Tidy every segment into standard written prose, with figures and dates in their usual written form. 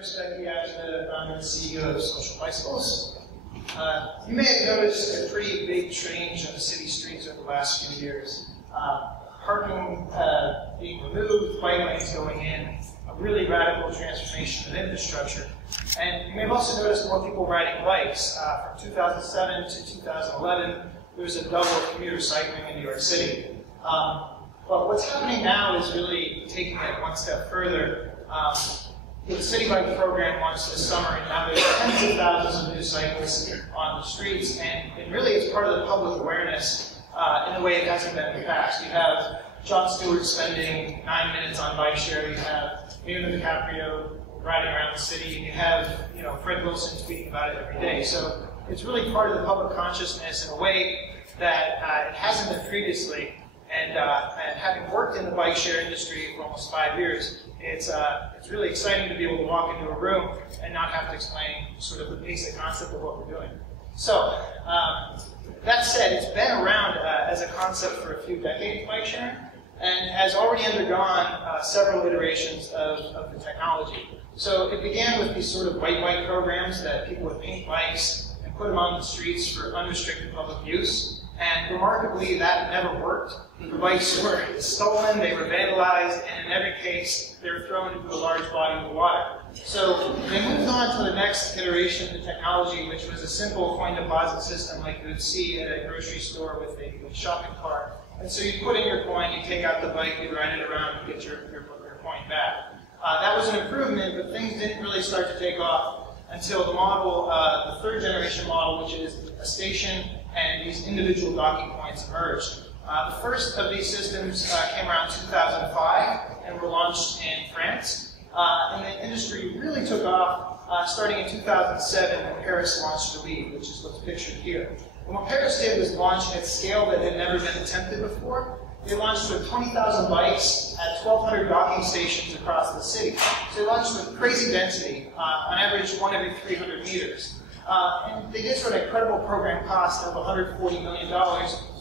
Rzepecki, as the founder and CEO of Social Bicycles. You may have noticed a pretty big change on the city streets over the last few years. Parking being removed, bike lanes going in, a really radical transformation of infrastructure. And you may have also noticed more people riding bikes. From 2007 to 2011, there was a double of commuter cycling in New York City. But what's happening now is really taking it one step further. The City Bike program launched this summer, and now there's tens of thousands of new cyclists on the streets, and really it's part of the public awareness in a way it hasn't been in the past. You have Jon Stewart spending 9 minutes on bike share, you have Leonardo DiCaprio riding around the city, and you have Fred Wilson tweeting about it every day. So it's really part of the public consciousness in a way that it hasn't been previously. And having worked in the bike share industry for almost 5 years, it's really exciting to be able to walk into a room and not have to explain sort of the basic concept of what we're doing. So, that said, it's been around as a concept for a few decades, bike sharing, and has already undergone several iterations of the technology. So it began with these sort of white bike programs that people would paint bikes and put them on the streets for unrestricted public use. And remarkably, that never worked. The bikes were stolen, they were vandalized, and in every case, they were thrown into a large body of water. So they moved on to the next iteration of the technology, which was a simple coin deposit system like you would see at a grocery store with a shopping cart. And so you put in your coin, you take out the bike, you ride it around, and get your coin back. That was an improvement, but things didn't really start to take off until the model, the third generation model, which is a station and these individual docking points emerged. The first of these systems came around 2005 and were launched in France. And the industry really took off starting in 2007 when Paris launched the lead, which is what's pictured here. And what Paris did was launch at scale that had never been attempted before. They launched with 20,000 bikes at 1,200 docking stations across the city. So they launched with crazy density, on average 1 every 300 meters. And they did so at an incredible program cost of $140 million,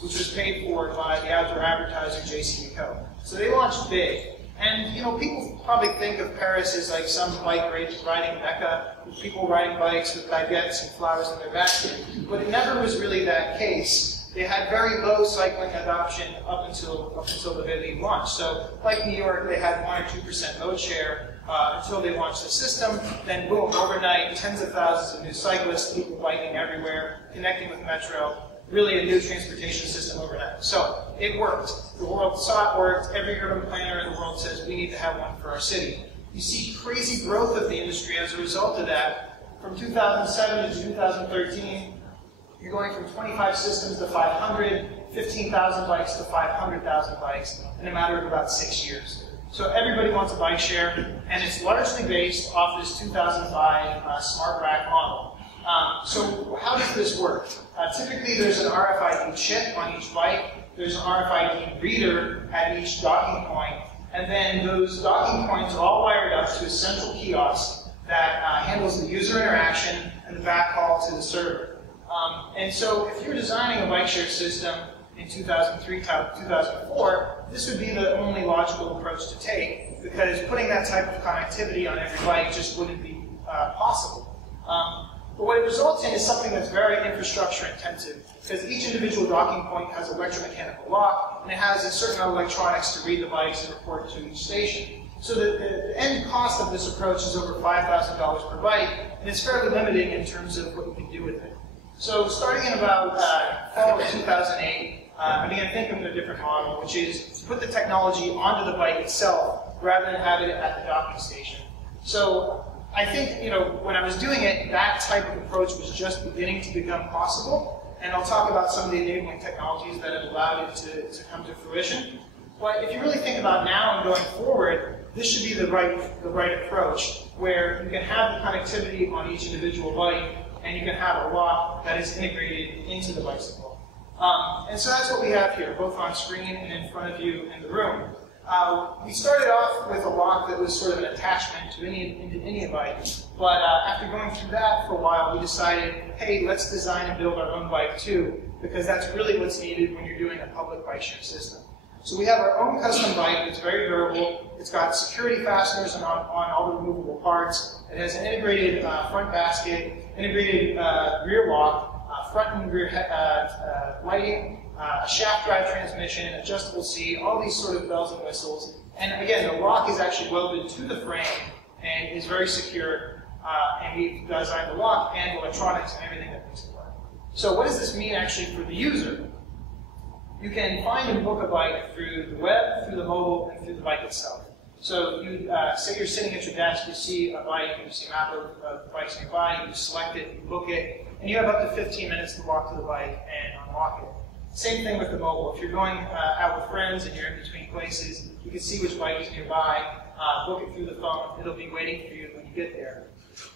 which was paid for by the outdoor advertiser JCDecaux. So they launched big. And people probably think of Paris as like some bike riding mecca, with people riding bikes with baguettes and flowers in their basket. But it never was really that case. They had very low cycling adoption up until the lead launch. So, like New York, they had 1 or 2% mode share until they launched the system. Then, boom, overnight, tens of thousands of new cyclists, people biking everywhere, connecting with Metro. Really a new transportation system overnight. So, it worked. The world saw it worked. Every urban planner in the world says we need to have one for our city. You see crazy growth of the industry as a result of that. From 2007 to 2013, you're going from 25 systems to 500, 15,000 bikes to 500,000 bikes in a matter of about 6 years. So everybody wants a bike share, and it's largely based off this 2005 smart rack model. So how does this work? Typically there's an RFID chip on each bike, there's an RFID reader at each docking point, and then those docking points are all wired up to a central kiosk that handles the user interaction and the backhaul to the server. And so if you're designing a bike share system in 2003 to 2004, this would be the only logical approach to take, because putting that type of connectivity on every bike just wouldn't be possible. But what it results in is something that's very infrastructure intensive, because each individual docking point has an electromechanical lock, and it has a certain amount of electronics to read the bikes and report to each station. So the end cost of this approach is over $5,000 per bike, and it's fairly limiting in terms of what you can do with it. So starting in about fall of 2008, I began thinking of a different model, which is to put the technology onto the bike itself rather than have it at the docking station. So I think, when I was doing it, that type of approach was just beginning to become possible, and I'll talk about some of the enabling technologies that have allowed it to come to fruition. But if you really think about now and going forward, this should be the right approach, where you can have the connectivity on each individual bike, and you can have a lock that is integrated into the bicycle. And so that's what we have here, both on screen and in front of you in the room. We started off with a lock that was sort of an attachment to any bike, but after going through that for a while, we decided, hey, let's design and build our own bike too, because that's really what's needed when you're doing a public bike share system. So we have our own custom bike. It's very durable. It's got security fasteners on all the removable parts. It has an integrated front basket, integrated rear lock, front and rear lighting, a shaft drive transmission, adjustable seat, all these sort of bells and whistles. And again, the lock is actually welded to the frame and is very secure. And we've designed the lock and electronics and everything that makes it work. So what does this mean actually for the user? You can find and book a bike through the web, through the mobile, and through the bike itself. So you say you're sitting at your desk, you see a bike, you see a map of bikes nearby, you select it, you book it, and you have up to 15 minutes to walk to the bike and unlock it. Same thing with the mobile. If you're going out with friends and you're in between places, you can see which bike is nearby, book it through the phone, it'll be waiting for you when you get there.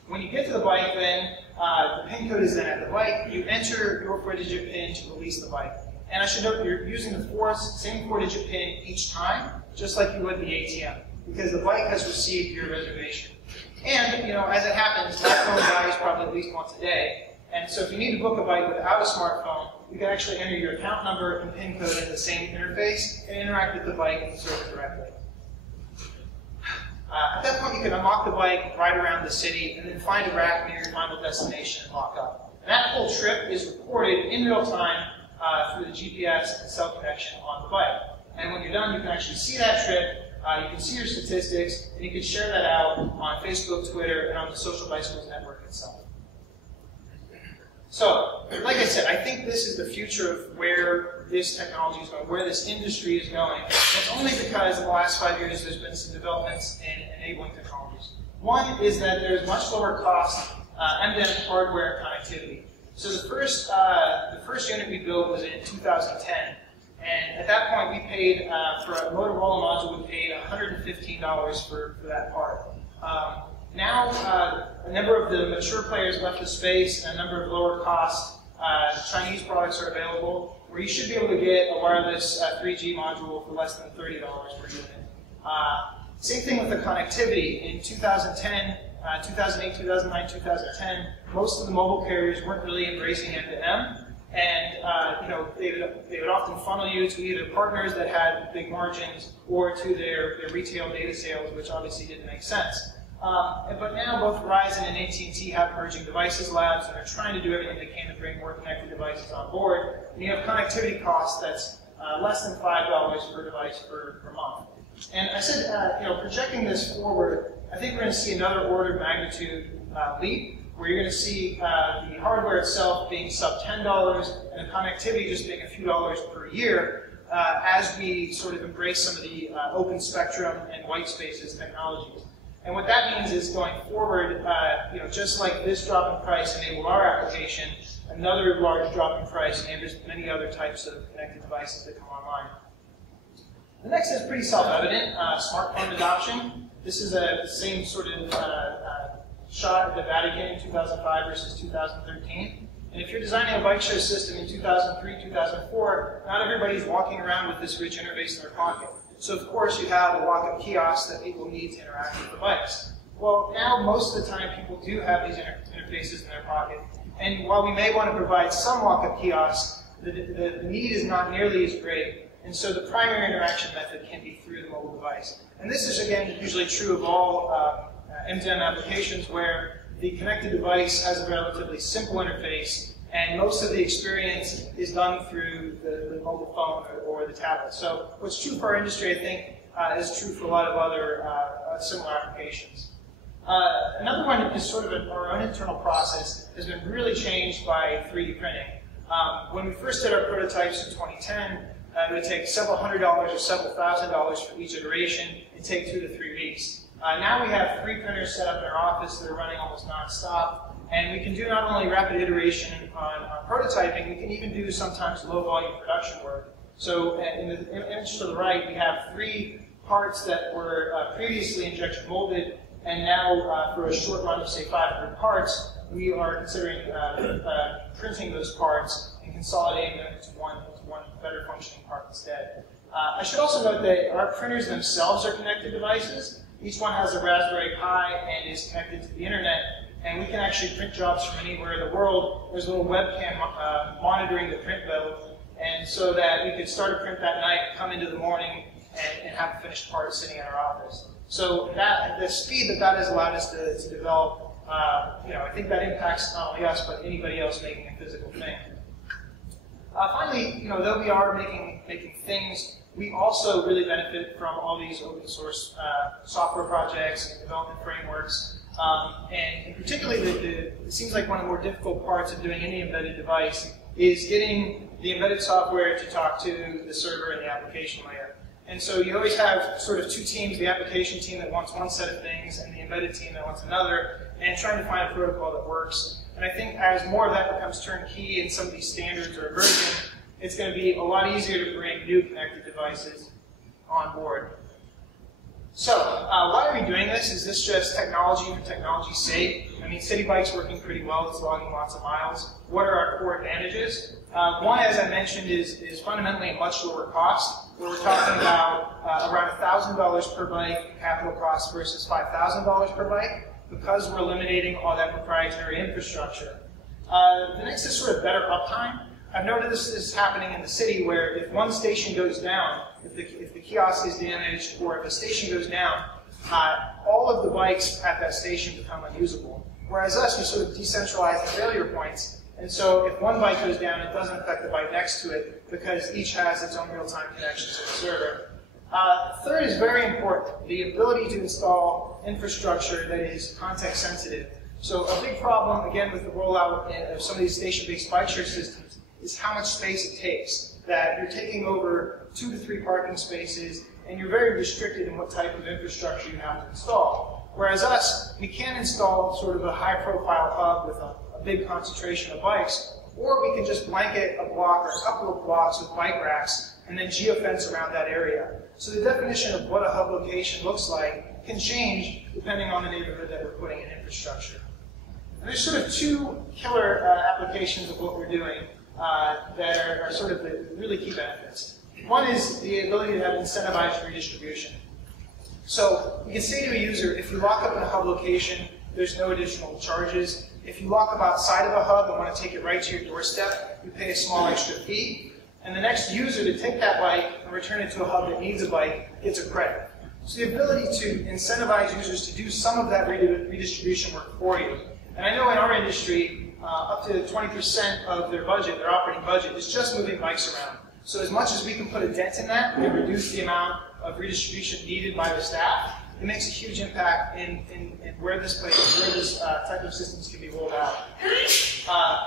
When you get to the bike then, the PIN code is then at the bike, you enter your 4-digit PIN to release the bike. And I should note you're using the same 4-digit PIN each time, just like you would the ATM, because the bike has received your reservation. And, you know, as it happens, my phone dies probably at least once a day. And so if you need to book a bike without a smartphone, you can actually enter your account number and PIN code in the same interface and interact with the bike and serve it directly. At that point, you can unlock the bike, ride around the city, and then find a rack near your final destination and lock up. And that whole trip is recorded in real time through the GPS and cell connection on the bike. And when you're done, you can actually see that trip, you can see your statistics, and you can share that out on Facebook, Twitter, and on the Social Bicycles Network itself. So, like I said, I think this is the future of where this technology is going, where this industry is going. And it's only because in the last 5 years there's been some developments in enabling technologies. One is that there's much lower cost MDM hardware connectivity. So the first unit we built was in 2010, and at that point we paid for a Motorola module. We paid $115 for that part. Now a number of the mature players left the space, and a number of lower cost Chinese products are available, where you should be able to get a wireless 3G module for less than $30 per unit. Same thing with the connectivity. In 2010. 2008, 2009, 2010, most of the mobile carriers weren't really embracing M2M, and you know, they would often funnel you to either partners that had big margins or to their retail data sales, which obviously didn't make sense. But now both Verizon and AT&T have emerging devices labs and are trying to do everything they can to bring more connected devices on board. And you have connectivity costs that's less than $5 per device per month. And I said, you know, projecting this forward, I think we're going to see another order of magnitude leap, where you're going to see the hardware itself being sub $10 and the connectivity just being a few dollars per year as we sort of embrace some of the open spectrum and white spaces technologies. And what that means is going forward, you know, just like this drop in price enabled our application, another large drop in price enables many other types of connected devices that come online. The next is pretty self-evident, smartphone adoption. This is the same sort of shot at the Vatican in 2005 versus 2013. And if you're designing a bike share system in 2003, 2004, not everybody's walking around with this rich interface in their pocket. So of course you have a walk-up kiosk that people need to interact with the bikes. Well, now most of the time people do have these interfaces in their pocket. And while we may want to provide some walk-up kiosks, the need is not nearly as great. And so the primary interaction method can be through the mobile device. And this is, again, usually true of all M2M applications where the connected device has a relatively simple interface, and most of the experience is done through the mobile phone or the tablet. So what's true for our industry, I think, is true for a lot of other similar applications. Another one is sort of our own internal process has been really changed by 3D printing. When we first did our prototypes in 2010, it would take several $100s or several $1,000s for each iteration and take 2 to 3 weeks. Now we have 3 printers set up in our office that are running almost non-stop, and we can do not only rapid iteration on prototyping, we can even do sometimes low-volume production work. So in the image to the right, we have 3 parts that were previously injection molded, and now for a short run of, say, 500 parts, we are considering printing those parts and consolidating them into one better functioning part instead. I should also note that our printers themselves are connected devices. Each one has a Raspberry Pi and is connected to the internet, and we can actually print jobs from anywhere in the world. There's a little webcam monitoring the print load, and and so that we could start a print that night, come into the morning, and have a finished part sitting in our office. So the speed that has allowed us to develop, I think that impacts not only us, but anybody else making a physical thing. Finally, though we are making things, we also really benefit from all these open source software projects and development frameworks. And particularly, it seems like one of the more difficult parts of doing any embedded device is getting the embedded software to talk to the server and the application layer. And so you always have sort of two teams, the application team that wants one set of things and the embedded team that wants another, and trying to find a protocol that works. And I think as more of that becomes turnkey and some of these standards are emerging, it's going to be a lot easier to bring new connected devices on board. So, why are we doing this? Is this just technology for technology's sake? I mean, City Bike's working pretty well. It's logging lots of miles. What are our core advantages? One, as I mentioned, is fundamentally a much lower cost, where we're talking about around $1,000 per bike capital cost versus $5,000 per bike, because we're eliminating all that proprietary infrastructure. The next is sort of better uptime. I've noticed this is happening in the city where if one station goes down, if the kiosk is damaged, or if a station goes down, all of the bikes at that station become unusable. Whereas us, we sort of decentralize the failure points, and so if one bike goes down, it doesn't affect the bike next to it because each has its own real-time connection to the server. Third is very important, the ability to install infrastructure that is context sensitive. So a big problem, again, with the rollout of some of these station-based bike share systems is how much space it takes. That you're taking over 2 to 3 parking spaces, and you're very restricted in what type of infrastructure you have to install. Whereas us, we can install sort of a high-profile hub with a big concentration of bikes, or we can just blanket a block or a couple of blocks with bike racks, and then geofence around that area. So the definition of what a hub location looks like can change depending on the neighborhood that we're putting in infrastructure. And there's sort of 2 killer applications of what we're doing that are sort of the really key benefits. One is the ability to have incentivized redistribution. So you can say to a user, if you lock up in a hub location, there's no additional charges. If you lock up outside of a hub and want to take it right to your doorstep, you pay a small extra fee. And the next user to take that bike and return it to a hub that needs a bike gets a credit. So the ability to incentivize users to do some of that redistribution work for you. And I know in our industry, up to 20% of their budget, their operating budget, is just moving bikes around. So as much as we can put a dent in that and reduce the amount of redistribution needed by the staff, it makes a huge impact in where this type of systems can be rolled out.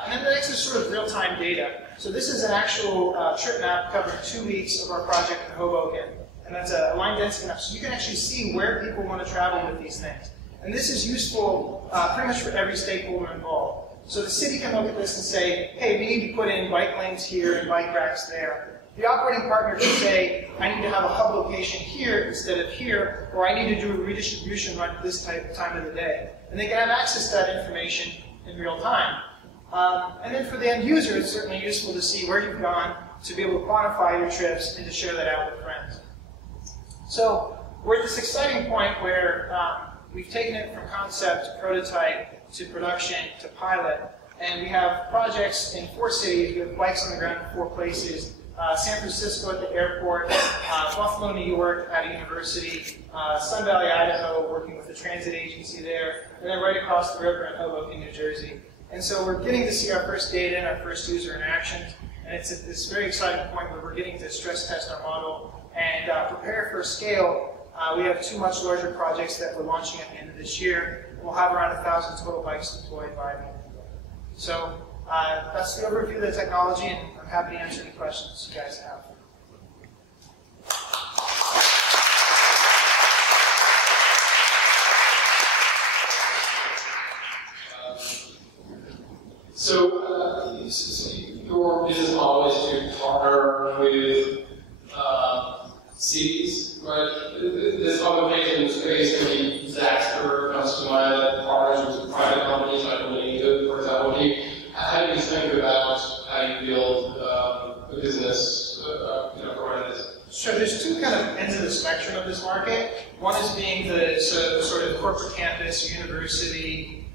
And then the next is sort of real-time data. So this is an actual trip map covering 2 weeks of our project in Hoboken. And that's a line density map. So you can actually see where people want to travel with these things. And this is useful pretty much for every stakeholder involved. So the city can look at this and say, hey, we need to put in bike lanes here and bike racks there. The operating partner can say, I need to have a hub location here instead of here, or I need to do a redistribution run at this time of the day. And they can have access to that information in real time. And then for the end user, it's certainly useful to see where you've gone, to be able to quantify your trips, and to share that out with friends. So we're at this exciting point where we've taken it from concept to prototype to production to pilot, and we have projects in 4 cities. We have bikes on the ground in 4 places. San Francisco at the airport, Buffalo, New York at a university, Sun Valley, Idaho, working with the transit agency there, and then right across the river in Hoboken, New Jersey. And so we're getting to see our first data and our first user interactions, and it's at this very exciting point where we're getting to stress test our model and prepare for scale. We have 2 much larger projects that we're launching at the end of this year. We'll have around 1,000 total bikes deployed by the end of the year. So that's the overview of the technology, and I'm happy to answer any questions you guys have. So your business model is to partner with cities, right? This publication space can be disaster, customized, partners with private companies like Related, for example. How do you think about how you build a business around this? Sure, there's 2 kind of ends of the spectrum of this market. One is being the sort of corporate campus, university,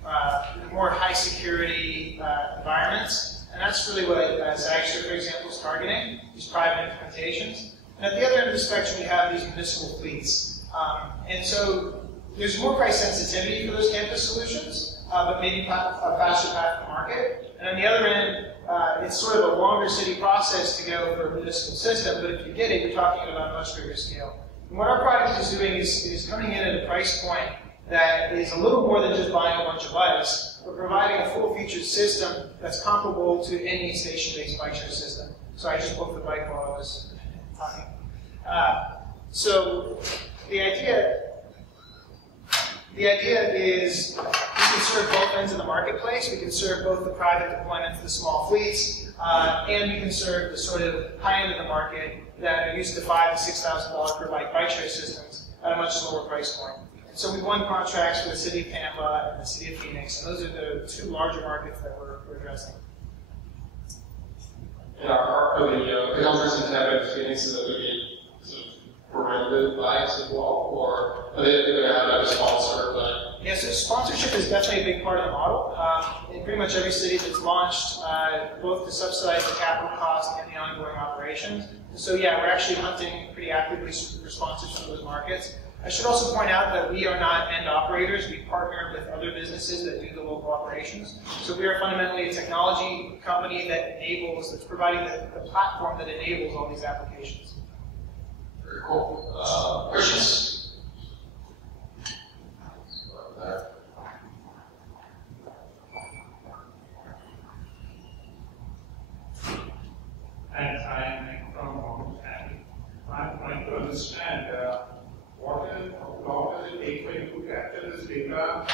more high security environments. And And that's really what Zagster, for example, is targeting, these private implementations. And at the other end of the spectrum, we have these municipal fleets. And so there's more price sensitivity for those campus solutions, but maybe a faster path to market. And on the other end, it's sort of a longer city process to go for a municipal system, but if you get it, you're talking about a much bigger scale. And what our product is doing is coming in at a price point that is a little more than just buying a bunch of bikes, but providing a full-featured system that's comparable to any station-based bike share system. So I just booked the bike while I was talking. So the idea is we can serve both ends of the marketplace. We can serve both the private deployment to the small fleets, and we can serve the sort of high end of the market that are used to $5,000 to $6,000 per bike share systems at a much lower price point. And so we won contracts for the city of Tampa and the city of Phoenix, and those are the two larger markets that we're addressing. And are the contracts in Tampa and Phoenix that would be sort of branded bikes as well, or are they going to have a sponsor? But yeah, so sponsorship is definitely a big part of the model. In pretty much every city that's launched, both to subsidize the capital cost and the ongoing operations. So yeah, we're actually hunting pretty actively for sponsors for those markets. I should also point out that we are not end operators. We partner with other businesses that do the local operations. So we are fundamentally a technology company that enables, that's providing the platform that enables all these applications. Very cool. Questions? Thanks, I'm from Morgan Stanley. I'm trying to understand how long does it take for you to capture this data,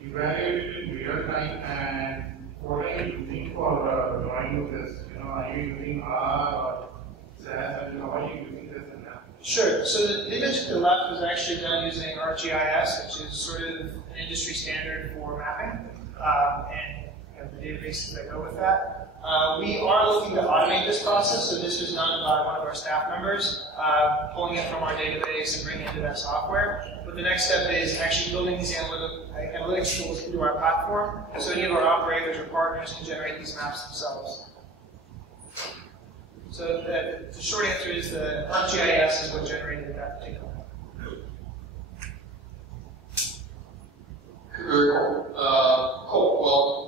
evaluate it in real time, and what are you using for drawing this? Are you using R or SAS, and how are you using this in that? Sure. So the image to the left was actually done using ArcGIS, which is sort of an industry standard for mapping, and the databases that go with that. We are looking to automate this process, so this was done by one of our staff members, pulling it from our database and bringing it into that software. But the next step is actually building these analytics tools into our platform, so any of our operators or partners can generate these maps themselves. So the short answer is the ArcGIS is what generated that particular map. Very cool. Cool. Well,